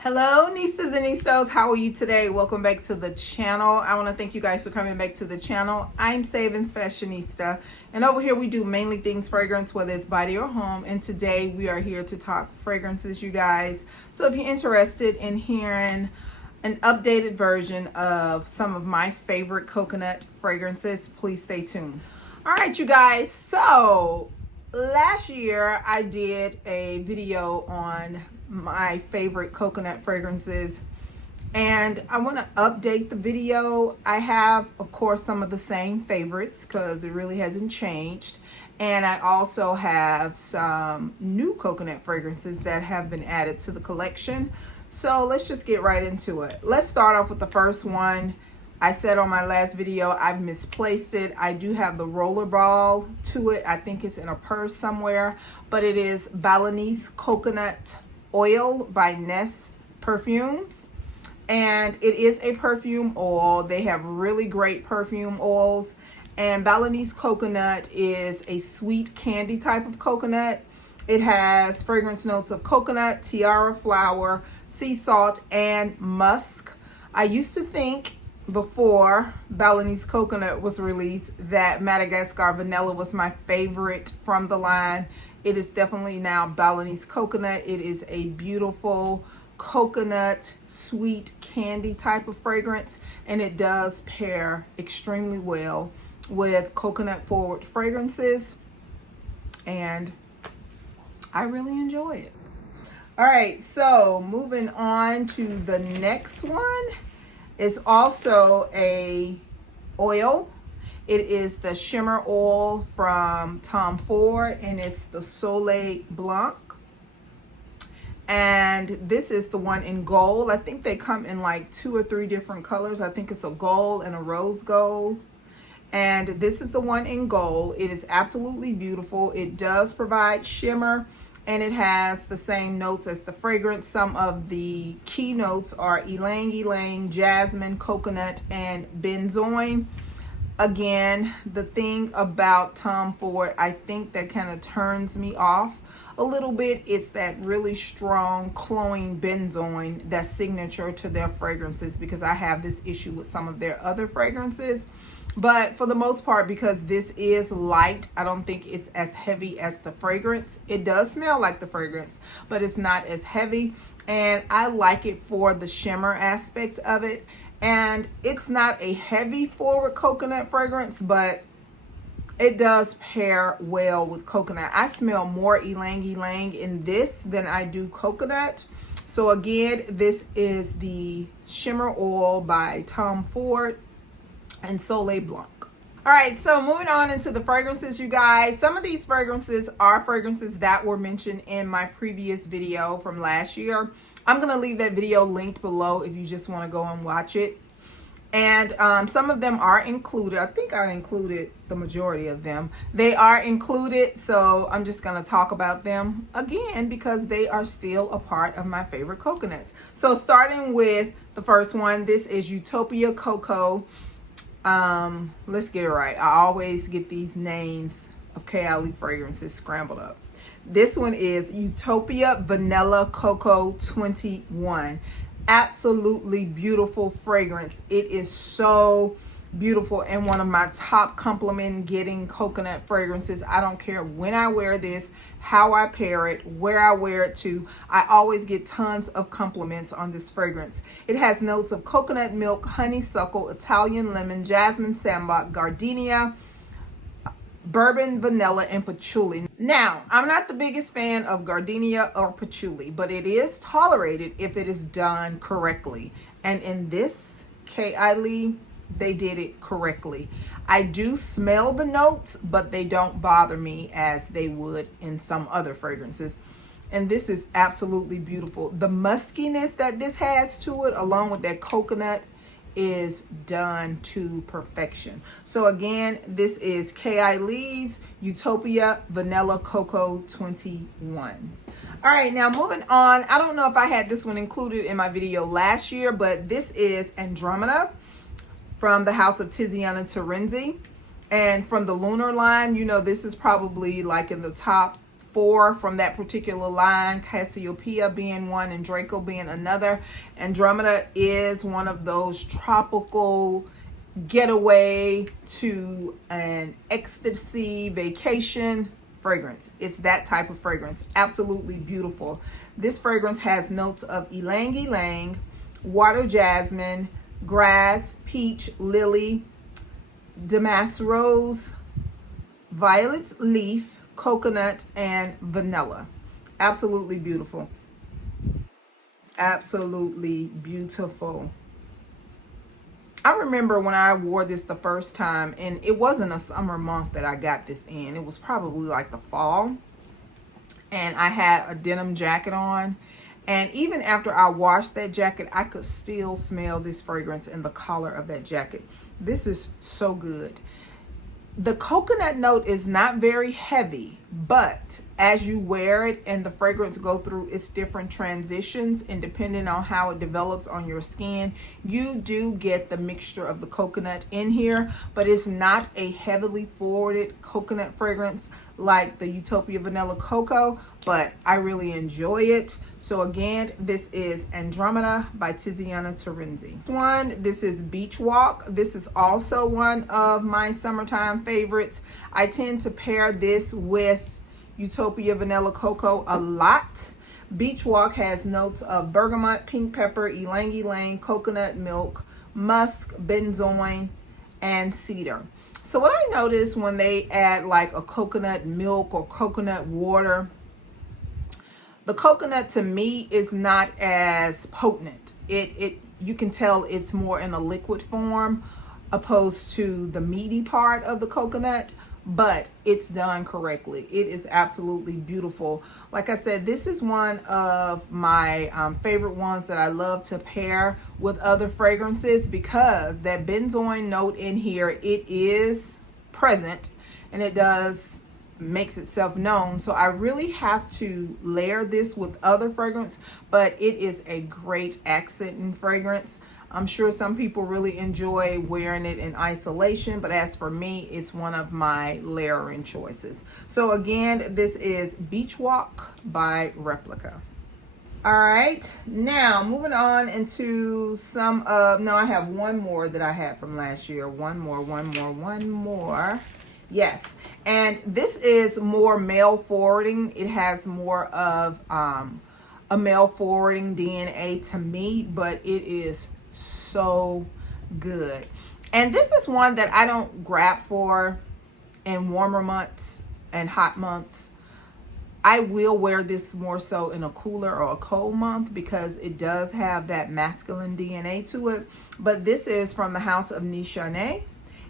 Hello Nistas and Nistas, how are you today? Welcome back to the channel. I want to thank you guys for coming back to the channel. I'm SavingsFashionista, and over here we do mainly things fragrance, whether it's body or home, and today we are here to talk fragrances, you guys. So if you're interested in hearing an updated version of some of my favorite coconut fragrances, please stay tuned. All right, you guys, so last year I did a video on my favorite coconut fragrances, and I want to update the video. I have, of course, some of the same favorites because it really hasn't changed, and I also have some new coconut fragrances that have been added to the collection. So let's just get right into it. Let's start off with the first one. I said on my last video I've misplaced it. I do have the roller ball to it. I think it's in a purse somewhere, but it is Balinese Coconut Oil by Nest Perfumes, and it is a perfume oil. They have really great perfume oils, and Balinese coconut is a sweet candy type of coconut. It has fragrance notes of coconut, tiara flower, sea salt, and musk. I used to think before Balinese coconut was released that Madagascar vanilla was my favorite from the line. It is definitely now Balinese coconut. It is a beautiful coconut sweet candy type of fragrance, and it does pair extremely well with coconut forward fragrances, and I really enjoy it. All right, so moving on to the next one. It's also a oil. It is the shimmer oil from Tom Ford, and it's the Soleil Blanc. And this is the one in gold. I think they come in like 2 or 3 different colors. I think it's a gold and a rose gold. And this is the one in gold. It is absolutely beautiful. It does provide shimmer, and it has the same notes as the fragrance. Some of the key notes are ylang, jasmine, coconut, and benzoin. Again, the thing about Tom Ford, I think that kind of turns me off a little bit, it's that really strong cloying benzoin that's signature to their fragrances, because I have this issue with some of their other fragrances. But for the most part, because this is light, I don't think it's as heavy as the fragrance. It does smell like the fragrance, but it's not as heavy, and I like it for the shimmer aspect of it. And it's not a heavy forward coconut fragrance, but it does pair well with coconut. I smell more ylang in this than I do coconut. So again, this is the shimmer oil by Tom Ford and Soleil Blanc. All right, so moving on into the fragrances, you guys. Some of these fragrances are fragrances that were mentioned in my previous video from last year. I'm going to leave that video linked below if you just want to go and watch it. And some of them are included. I think I included the majority of them. They are included, so I'm just going to talk about them again because they are still a part of my favorite coconuts. So starting with the first one, this is Utopia Coco. Let's get it right. I always get these names of KayAli fragrances scrambled up. This one is Utopia Vanilla Coco 21. Absolutely beautiful fragrance. It is so beautiful and one of my top compliment getting coconut fragrances. I don't care when I wear this, how I pair it, where I wear it to. I always get tons of compliments on this fragrance. It has notes of coconut milk, honeysuckle, Italian lemon, jasmine sambac, gardenia, bourbon, vanilla, and patchouli. Now, I'm not the biggest fan of gardenia or patchouli, but it is tolerated if it is done correctly. And in this KayAli, they did it correctly. I do smell the notes, but they don't bother me as they would in some other fragrances. And this is absolutely beautiful. The muskiness that this has to it, along with that coconut, is done to perfection. So again, this is KayAli's Utopia Vanilla Coco 21. All right, now moving on. I don't know if I had this one included in my video last year, but this is Andromeda from the house of Tiziana Terenzi. And from the Lunar line, you know, this is probably like in the top 4 from that particular line, Cassiopeia being one and Draco being another. Andromeda is one of those tropical getaway to an ecstasy vacation fragrance. It's that type of fragrance. Absolutely beautiful. This fragrance has notes of ylang ylang, water jasmine, grass, peach, lily, damask rose, violet leaf, coconut, and vanilla. Absolutely beautiful. Absolutely beautiful. I remember when I wore this the first time, and it wasn't a summer month that I got this in. It was probably like the fall. And I had a denim jacket on. And even after I washed that jacket, I could still smell this fragrance in the collar of that jacket. This is so good. The coconut note is not very heavy, but as you wear it and the fragrance go through its different transitions, and depending on how it develops on your skin, you do get the mixture of the coconut in here, but it's not a heavily forwarded coconut fragrance like the Utopia Vanilla Coco, but I really enjoy it. So again, this is Andromeda by Tiziana Terenzi. This is Beach Walk. This is also one of my summertime favorites. I tend to pair this with Utopia Vanilla Coco a lot. Beach Walk has notes of bergamot, pink pepper, ylang ylang, coconut milk, musk, benzoin, and cedar. So what I notice when they add like a coconut milk or coconut water, the coconut to me is not as potent. You can tell it's more in a liquid form opposed to the meaty part of the coconut, but it's done correctly. It is absolutely beautiful. Like I said, this is one of my favorite ones that I love to pair with other fragrances because that benzoin note in here, it is present and it makes itself known. So I really have to layer this with other fragrance, but it is a great accenting fragrance. I'm sure some people really enjoy wearing it in isolation, but as for me, it's one of my layering choices. So again, this is Beach Walk by Replica. All right, now moving on into some of, no, I have one more that I had from last year. One more. Yes, and this is more mail forwarding. It has more of a mail forwarding DNA to me, but it is so good. And this is one that I don't grab for in warmer months and hot months. I will wear this more so in a cooler or a cold month because it does have that masculine DNA to it. But this is from the house of Nistas,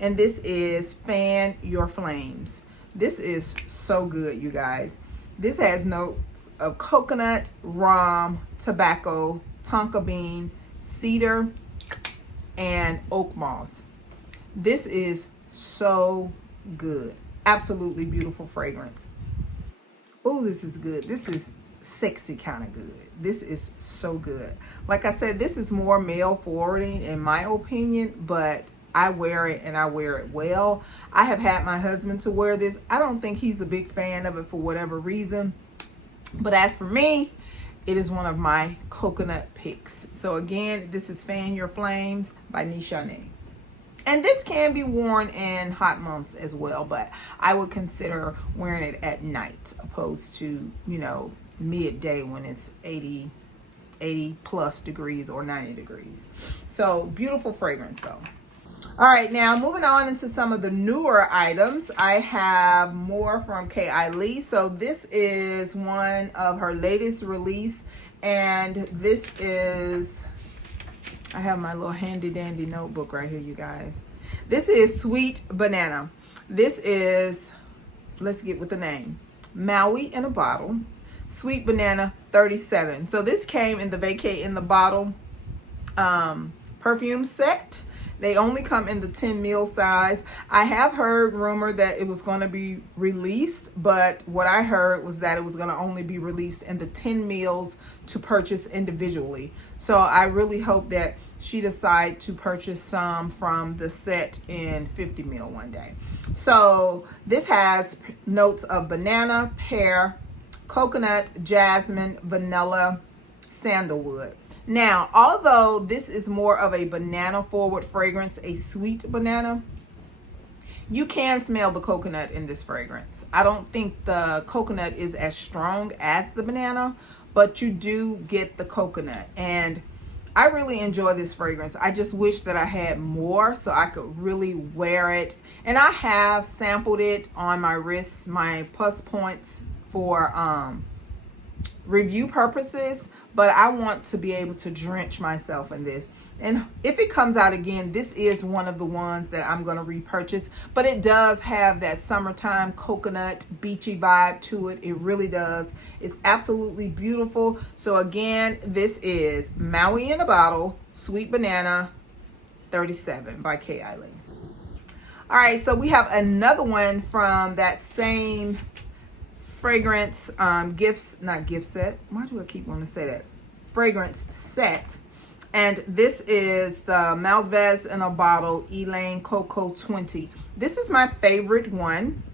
and this is Fan Your Flames. This is so good, you guys. This has notes of coconut, rum, tobacco, tonka bean, cedar, and oak moss. This is so good. Absolutely beautiful fragrance. Oh, this is good. This is sexy kind of good. This is so good. Like I said, this is more mail forwarding in my opinion, but I wear it and I wear it well. I have had my husband to wear this. I don't think he's a big fan of it for whatever reason. But as for me, it is one of my coconut picks. So again, this is Fan Your Flames by Nistas. And this can be worn in hot months as well, but I would consider wearing it at night opposed to, midday when it's 80 plus degrees or 90 degrees. So beautiful fragrance though. All right, now moving on into some of the newer items. I have more from KayAli. So this is one of her latest release, and this is, I have my little handy dandy notebook right here, you guys. This is Sweet Banana. This is, let's get with the name, Maui in a bottle. Sweet Banana 37. So this came in the Vacate in the Bottle perfume set. They only come in the 10 ml size. I have heard rumor that it was going to be released, but what I heard was that it was going to only be released in the 10 mls to purchase individually. So I really hope that she decides to purchase some from the set in 50 ml one day. So this has notes of banana, pear, coconut, jasmine, vanilla, sandalwood. Now, although this is more of a banana forward fragrance, a sweet banana, you can smell the coconut in this fragrance. I don't think the coconut is as strong as the banana, but you do get the coconut. And I really enjoy this fragrance. I just wish that I had more so I could really wear it. And I have sampled it on my wrists, my plus points for review purposes, but I want to be able to drench myself in this. And if it comes out again, this is one of the ones that I'm going to repurchase, but it does have that summertime coconut beachy vibe to it. It really does. It's absolutely beautiful. So again, this is Maui in a Bottle, Sweet Banana 37 by KayAli. All right, so we have another one from that same fragrance not gift set. Why do I keep wanting to say that? Fragrance set. And this is the Maldives in a Bottle Ylang Coco 20. This is my favorite one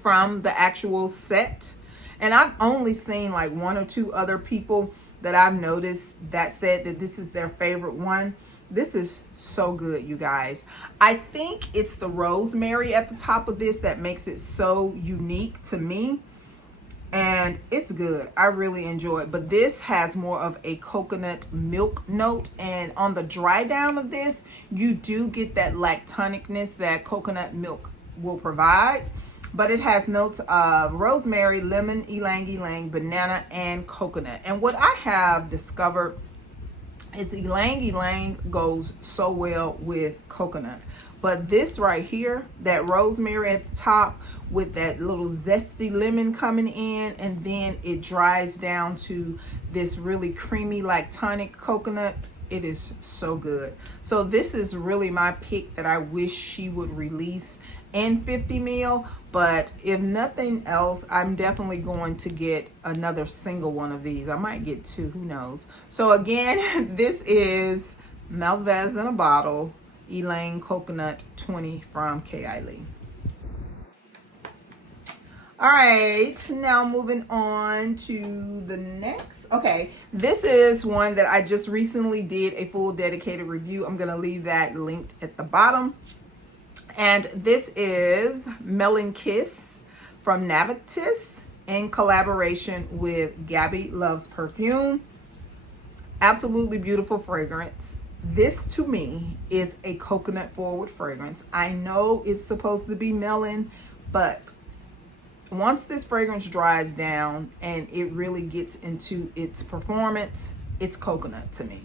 from the actual set. And I've only seen like one or two other people that I've noticed that said that this is their favorite one. This is so good, you guys. I think it's the rosemary at the top of this that makes it so unique to me. And it's good. I really enjoy it. But this has more of a coconut milk note. And on the dry down of this, you do get that lactonicness that coconut milk will provide. But it has notes of rosemary, lemon, ylang, banana, and coconut. And what I have discovered is ylang goes so well with coconut. But this right here, that rosemary at the top with that little zesty lemon coming in, and then it dries down to this really creamy lactonic coconut. It is so good. So this is really my pick that I wish she would release in 50 ml. But if nothing else, I'm definitely going to get another single one of these. I might get two, who knows. So again, this is Maldives in a Bottle Ylang Coconut 20 from KayAli. All right, now moving on to the next. Okay, this is one that I just recently did a full dedicated review. I'm gonna leave that linked at the bottom. And this is Melon Kiss from Navitus in collaboration with Gabby Loves Perfume. Absolutely beautiful fragrance. This to me is a coconut forward fragrance. I know it's supposed to be melon, but once this fragrance dries down and it really gets into its performance, it's coconut to me.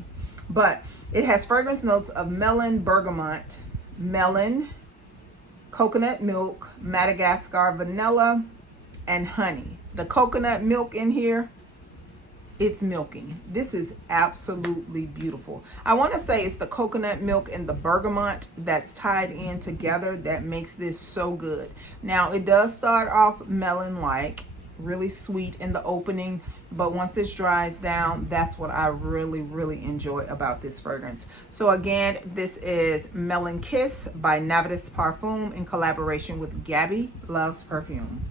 But it has fragrance notes of melon, bergamot, melon, coconut milk, Madagascar vanilla, and honey. The coconut milk in here, it's milking. This is absolutely beautiful. I want to say it's the coconut milk and the bergamot that's tied in together that makes this so good. Now, it does start off melon-like, really sweet in the opening, but once this dries down, that's what I really enjoy about this fragrance. So again, this is Melon Kiss by Navitus Parfum in collaboration with Gabby Loves Perfume.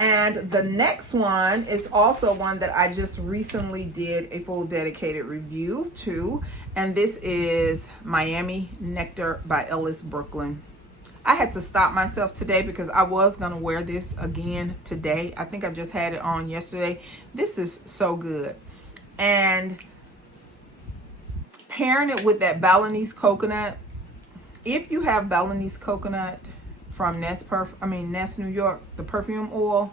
And the next one is also one that I just recently did a full dedicated review to, and this is Miami Nectar by Ellis Brooklyn. I had to stop myself today because I was going to wear this again today. I think I just had it on yesterday. This is so good. And pairing it with that Balinese coconut, if you have Balinese coconut from Nest New York, the perfume oil,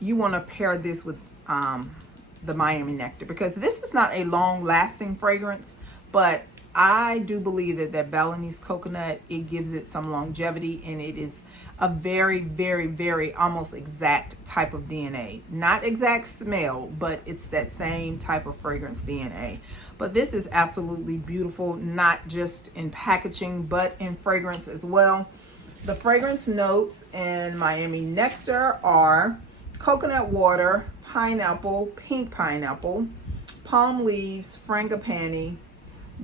you want to pair this with the Miami Nectar, because this is not a long lasting fragrance, but I do believe that that Balinese coconut, it gives it some longevity, and it is a very almost exact type of DNA. Not exact smell, but it's that same type of fragrance DNA. But this is absolutely beautiful, not just in packaging, but in fragrance as well. The fragrance notes in Miami Nectar are coconut water, pineapple, pink pineapple, palm leaves, frangipani,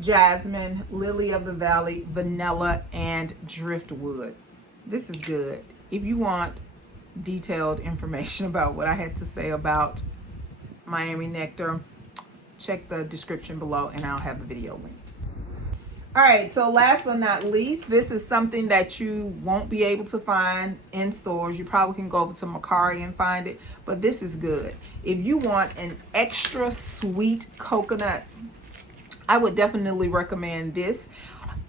jasmine, lily of the valley, vanilla, and driftwood. This is good. If you want detailed information about what I had to say about Miami Nectar, check the description below and I'll have the video linked. All right, so last but not least, this is something that you won't be able to find in stores. You probably can go over to Macari and find it, but this is good. If you want an extra sweet coconut, I would definitely recommend this.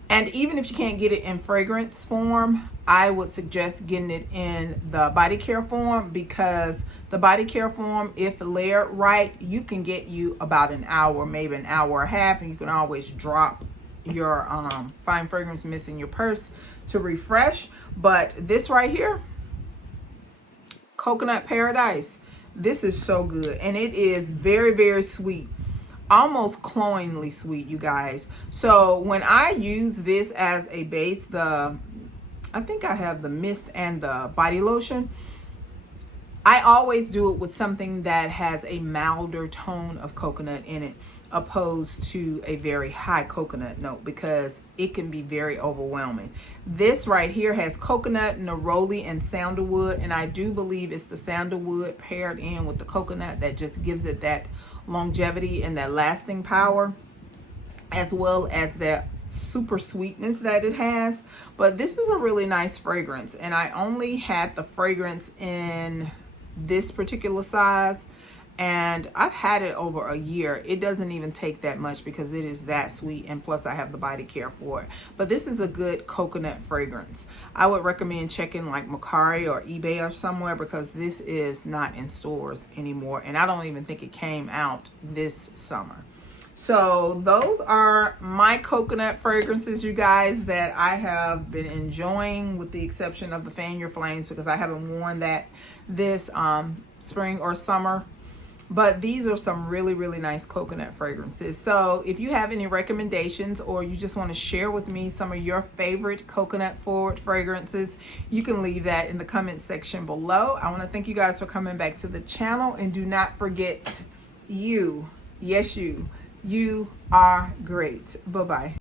And even if you can't get it in fragrance form, I would suggest getting it in the body care form, because the body care form, if layered right, you can get you about an hour, maybe an hour and a half, and you can always drop your fine fragrance mist in your purse to refresh. But this right here, Coconut Paradise, this is so good, and it is very, very sweet, almost cloyingly sweet, you guys. So when I use this as a base, I think I have the mist and the body lotion, I always do it with something that has a milder tone of coconut in it, opposed to a very high coconut note, because it can be very overwhelming. This right here has coconut, neroli, and sandalwood, and I do believe it's the sandalwood paired in with the coconut that just gives it that longevity and that lasting power, as well as that super sweetness that it has. But this is a really nice fragrance, and I only had the fragrance in this particular size, and I've had it over a year. It doesn't even take that much because it is that sweet, and plus I have the body care for it. But this is a good coconut fragrance. I would recommend checking like Macari or eBay or somewhere, because this is not in stores anymore, and I don't even think it came out this summer. So those are my coconut fragrances, you guys, that I have been enjoying, with the exception of the Fan Your Flames, because I haven't worn that this spring or summer. But these are some really, really nice coconut fragrances. So if you have any recommendations, or you just want to share with me some of your favorite coconut forward fragrances, you can leave that in the comment section below. I want to thank you guys for coming back to the channel, and do not forget, you, yes, you are great. Bye-bye.